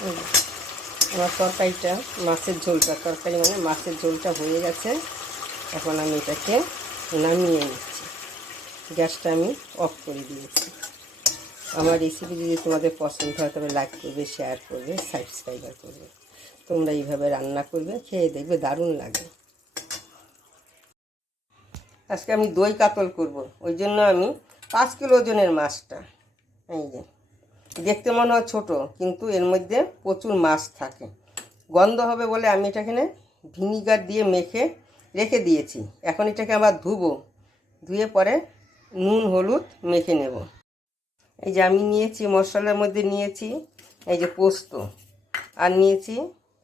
আমার তরকারিটা, মাছের ঝোলটা, তরকারি মানে মাছের ঝোলটা হয়ে গেছে। এখন আমি এটাকে নামিয়ে নিচ্ছি। গ্যাসটা আমি অফ করে দিয়েছি। আমার রেসিপি যদি তোমাদের পছন্দ হয়, তবে লাইক করবে শেয়ার করবে সাবস্ক্রাইবার করবে। তোমরা এইভাবে রান্না করবে, খেয়ে দেখবে, দারুণ লাগে। আজকে আমি দই কাতল করব। ওই জন্য আমি পাঁচ কিলো ওজনের মাছটা। এই যে। দেখতে মনে হয় ছোটো, কিন্তু এর মধ্যে প্রচুর মাছ থাকে। গন্ধ হবে বলে আমি এটা এখানে ভিনিগার দিয়ে মেখে রেখে দিয়েছি। এখন এটাকে আবার ধুবো, ধুয়ে পরে নুন, হলুদ মেখে নেব। এই যে আমি নিয়েছি, মশলার মধ্যে নিয়েছি এই যে পোস্ত, আর নিয়েছি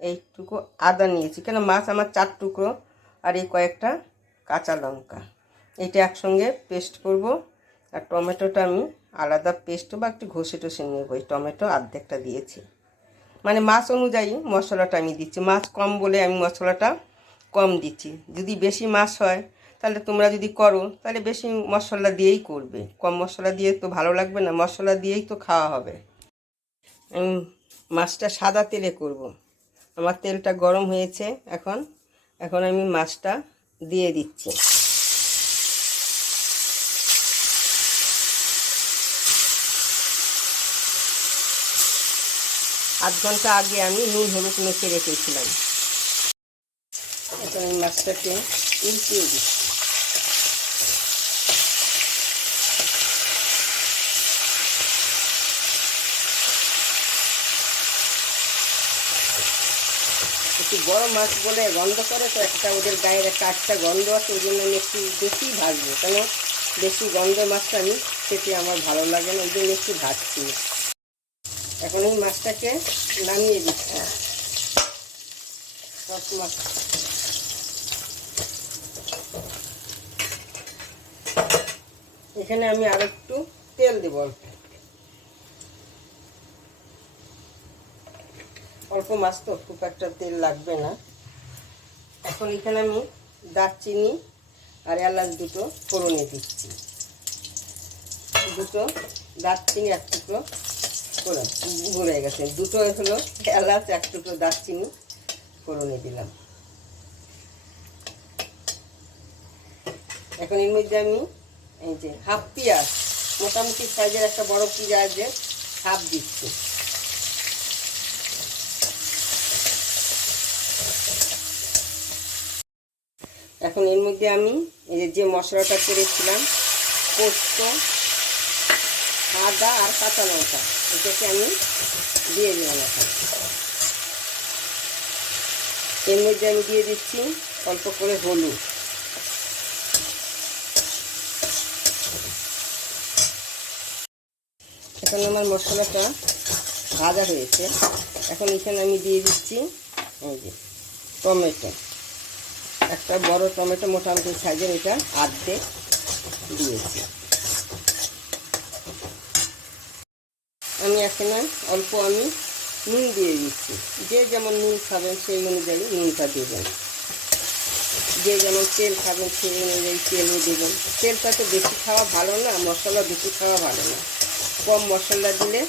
এইটুকু আদা নিয়েছি। কেন মাছ আমার চার টুকরো, আর এই কয়েকটা কাঁচা লঙ্কা। এটা একসঙ্গে পেস্ট করব। আর টমেটোটা আমি আলাদা পেস্ট বা একটু ঘষে টষে নেব। এই টমেটো অর্ধেকটা দিয়েছি। মানে মাছ অনুযায়ী মশলাটা আমি দিচ্ছি। মাছ কম বলে আমি মশলাটা কম দিচ্ছি। যদি বেশি মাছ হয়, তাহলে তোমরা যদি করো, তাহলে বেশি মশলা দিয়েই করবে। কম মশলা দিয়ে তো ভালো লাগবে না, মশলা দিয়েই তো খাওয়া হবে। আমি মাছটা সাদা তেলে করব। আমার তেলটা গরম হয়েছে এখন। এখন আমি মাছটা দিয়ে দিচ্ছি। আধ ঘণ্টা আগে আমি নুন, হলুদ মেখে রেখেছিলাম। এখন আমি মাছটাকে উল্টিয়ে দিচ্ছি একটু বড় মাছ বলে গন্ধ করে, তো একটা ওদের গায়ের একটা আটটা গন্ধ আছে, ওই জন্য আমি একটু বেশি ভাজবো। কেন? বেশি গন্ধ মাছটা আমি খেতে আমার ভালো লাগে না, ওই জন্য একটু ভাজছি। এখন এই মাছটাকে নামিয়ে দিচ্ছি। সব মাছ। এখানে আমি আর একটু তেল দেবো অল্প। অল্প মাছ তো, খুব একটা তেল লাগবে না। এখন এখানে আমি দারচিনি আর এলাচ দুটো ফোড়নে দিচ্ছি। দুটো দারচিনি এক টুকরো ফোড়ন ভরে গেছে। দুটো হলো এলাচ, এক টুকরো দারচিনি, ফোড়নে দিলাম। এখন এর মধ্যে আমি এই যে হাফ পেঁয়াজ, মোটামুটি সাইজের একটা বড় পেঁয়াজের হাফ দিচ্ছি। এখন এর মধ্যে আমি এই যে যে মশলাটা করেছিলাম, পোস্ত, আদা আর কাঁচা লঙ্কা। এটাকে আমি দিয়ে দিলাম এখন। এর মধ্যে আমি দিয়ে দিচ্ছি অল্প করে হলুদ। এখন আমার মশলাটা ভাজা হয়েছে। এখন এখানে আমি দিয়ে দিচ্ছি এই যে টমেটো। একটা বড় টমেটো মোটামুটি সাইজের এটা আর্ধেক দিয়েছি। আমি এখানে অল্প আমি নুন দিয়ে দিচ্ছি। যে যেমন নুন খাবেন সেই অনুযায়ী নুনটা দেবেন। যে যেমন তেল খাবেন সেই অনুযায়ী তেলও দেবেন। তেলটা তো বেশি খাওয়া ভালো না, মশলা বেশি খাওয়া ভালো না। কম মশলা দিলে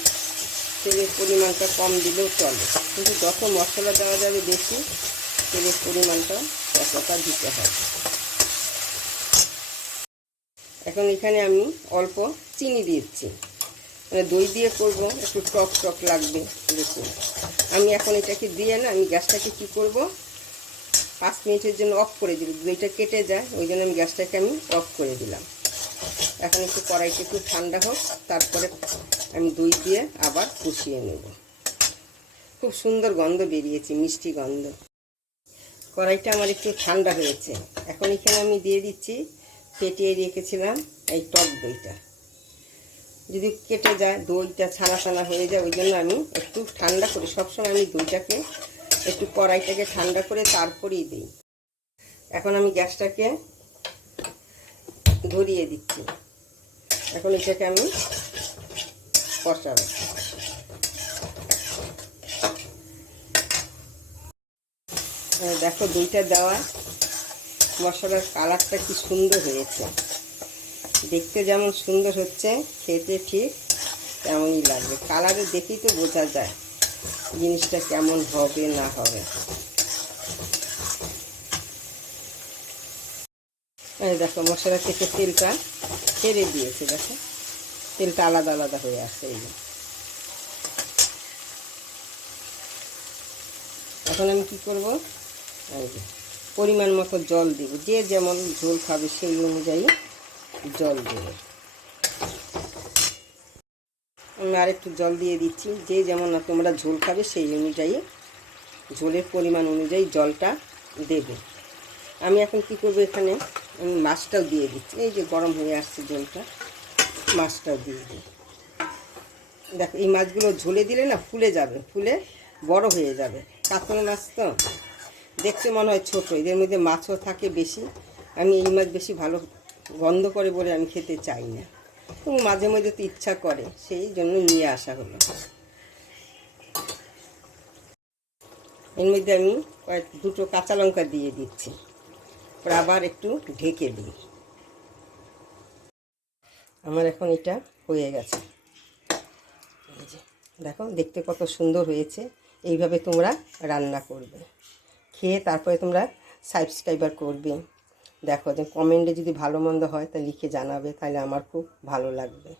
তেলের পরিমাণটা কম দিলেও চলে। কিন্তু যত মশলা দেওয়া যাবে বেশি, তেলের পরিমাণটা ততটা দিতে হয় এখন এখানে আমি অল্প চিনি দিচ্ছি। মানে দই দিয়ে করব, একটু টক টক লাগবে দেখুন আমি এখন এটাকে দিয়ে না, আমি গ্যাসটাকে কি করব? পাঁচ মিনিটের জন্য অফ করে দিল দইটা কেটে যায়, ওই জন্য আমি গ্যাসটাকে আমি অফ করে দিলাম। এখন একটু কড়াইটা একটু ঠান্ডা হোক, তারপরে আমি দই দিয়ে আবার কষিয়ে নেব। খুব সুন্দর গন্ধ বেরিয়েছে, মিষ্টি গন্ধ। কড়াইটা আমার একটু ঠান্ডা হয়েছে। এখন এখানে আমি দিয়ে দিচ্ছি, ফেটিয়ে রেখেছিলাম এই টক দইটা। যদি কেটে যায়, দইটা ছানা ছানা হয়ে যায়, ওই জন্য আমি একটু ঠান্ডা করে। সবসময় আমি দইটাকে একটু কড়াইটাকে ঠান্ডা করে তারপরেই দিই। এখন আমি গ্যাসটাকে ধরিয়ে দিচ্ছি। এখন এটাকে আমি কষাবো। দেখো দইটা দেওয়া মশলার কালারটা কি সুন্দর হয়েছে। দেখতে যেমন সুন্দর হচ্ছে, খেতে ঠিক তেমনই লাগবে। কালারে দেখেই তো বোঝা যায় জিনিসটা কেমন হবে না হবে। দেখো, মশলা থেকে তেলটা ছেড়ে দিয়েছে, দেখো। তেলটা আলাদা আলাদা হয়ে আসছে এই। এখন আমি কি করব? পরিমাণ মতো জল দিব। যে যেমন ঝোল খাবে সেই অনুযায়ী জল দেবে। আমি আর একটু জল দিয়ে দিচ্ছি। যে যেমন তোমরা ঝোল খাবে সেই অনুযায়ী, ঝোলের পরিমাণ অনুযায়ী জলটা দেবে। আমি এখন কি করব এখানে? আমি মাছটাও দিয়ে দিচ্ছি। এই যে গরম হয়ে আসছে জলটা মাছটাও দিয়ে দিই। দেখো, এই মাছগুলো ঝোলে দিলে না ফুলে যাবে, ফুলে বড় হয়ে যাবে। কাতল মাছ তো? দেখতে মনে হয় ছোটো, এদের মধ্যে মাছও থাকে বেশি। আমি এই মাছ বেশি ভালো গন্ধ করে বলে আমি খেতে চাই না। কিন্তু মাঝে মধ্যে তো ইচ্ছা করে, সেই জন্য নিয়ে আসা হলো। এর মধ্যে আমি কয়েক, দুটো কাঁচা লঙ্কা দিয়ে দিচ্ছি। আবার একটু ঢেকে দিই। আমার এখন এটা হয়ে গেছে। দেখো, দেখতে কত সুন্দর হয়েছে। এইভাবে তোমরা রান্না করবে। খেয়ে তারপরে তোমরা সাবস্ক্রাইবার করবে। দেখো, যে কমেন্টে যদি ভালো মন্দ হয়, তা লিখে জানাবে, তাহলে আমার খুব ভালো লাগবে।